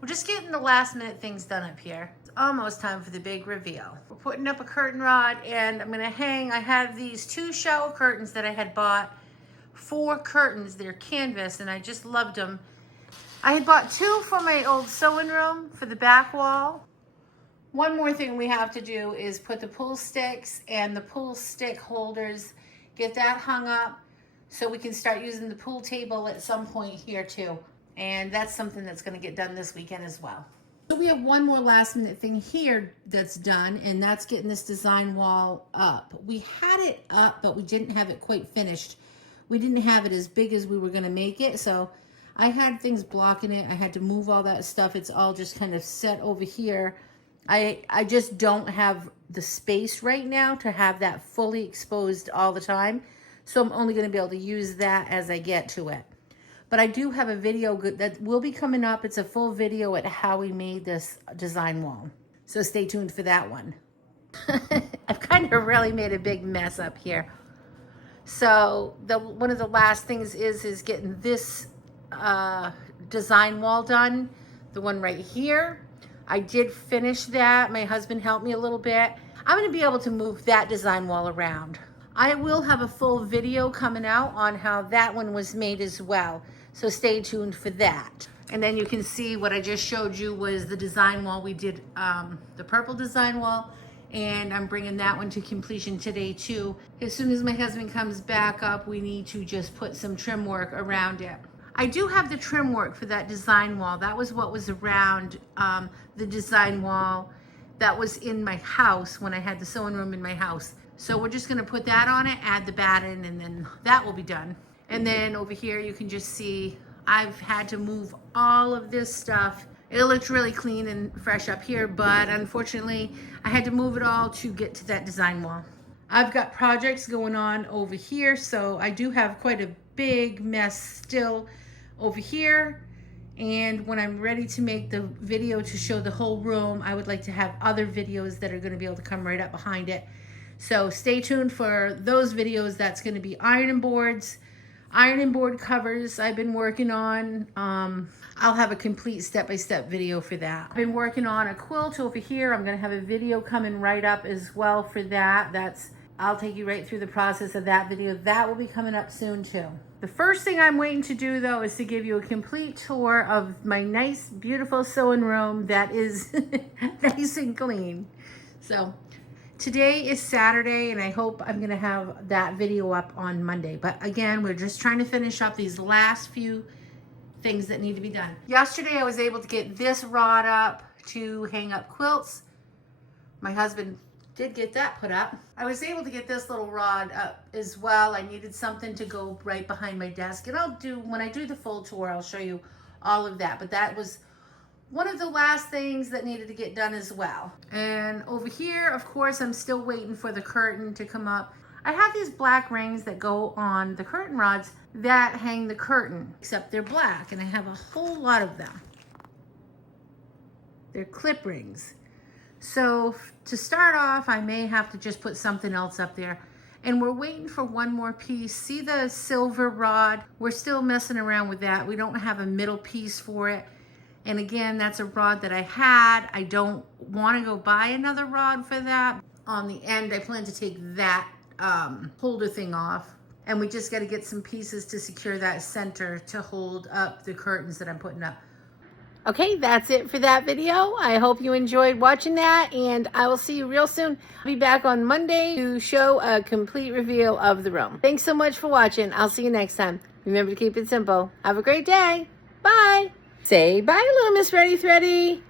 We're just getting the last minute things done up here. It's almost time for the big reveal. We're putting up a curtain rod and I'm gonna hang, I have these 2 shower curtains that I had bought. 4 curtains, they're canvas, and I just loved them. I had bought 2 for my old sewing room for the back wall. One more thing we have to do is put the pull sticks and the pull stick holders, get that hung up so we can start using the pool table at some point here too. And that's something that's gonna get done this weekend as well. So we have one more last minute thing here that's done, and that's getting this design wall up. We had it up, but we didn't have it quite finished. We didn't have it as big as we were gonna make it, so I had things blocking it. I had to move all that stuff. It's all just kind of set over here. I just don't have the space right now to have that fully exposed all the time. So I'm only gonna be able to use that as I get to it. But I do have a video that will be coming up. It's a full video at how we made this design wall. So stay tuned for that one. I've kind of really made a big mess up here. So one of the last things is getting this design wall done, the one right here. I did finish that. My husband helped me a little bit. I'm gonna be able to move that design wall around. I will have a full video coming out on how that one was made as well. So stay tuned for that. And then you can see what I just showed you was the design wall. We did the purple design wall, and I'm bringing that one to completion today too. As soon as my husband comes back up, we need to just put some trim work around it. I do have the trim work for that design wall. That was what was around the design wall that was in my house when I had the sewing room in my house. So we're just gonna put that on it, add the batten, and then that will be done. And then over here, you can just see I've had to move all of this stuff. It looked really clean and fresh up here, but unfortunately, I had to move it all to get to that design wall. I've got projects going on over here, so I do have quite a big mess still over here. And when I'm ready to make the video to show the whole room, I would like to have other videos that are gonna be able to come right up behind it. So stay tuned for those videos. That's gonna be ironing boards, ironing board covers I've been working on. I'll have a complete step-by-step video for that. I've been working on a quilt over here. I'm gonna have a video coming right up as well for that. I'll take you right through the process of that video. That will be coming up soon too. The first thing I'm waiting to do though is to give you a complete tour of my nice, beautiful sewing room that is nice and clean. So today is Saturday, and I hope I'm gonna have that video up on Monday. But again, we're just trying to finish up these last few things that need to be done. Yesterday, I was able to get this rod up to hang up quilts. My husband did get that put up. I was able to get this little rod up as well. I needed something to go right behind my desk, and when I do the full tour, I'll show you all of that. But that was one of the last things that needed to get done as well. And over here, of course, I'm still waiting for the curtain to come up. I have these black rings that go on the curtain rods that hang the curtain, except they're black, and I have a whole lot of them. They're clip rings. So to start off, I may have to just put something else up there. And we're waiting for one more piece. See the silver rod? We're still messing around with that. We don't have a middle piece for it. And again, that's a rod that I had. I don't want to go buy another rod for that. On the end, I plan to take that holder thing off. And we just got to get some pieces to secure that center to hold up the curtains that I'm putting up. Okay, that's it for that video. I hope you enjoyed watching that, and I will see you real soon. I'll be back on Monday to show a complete reveal of the room. Thanks so much for watching. I'll see you next time. Remember to keep it simple. Have a great day. Bye. Say bye, little Miss Reddy Thready.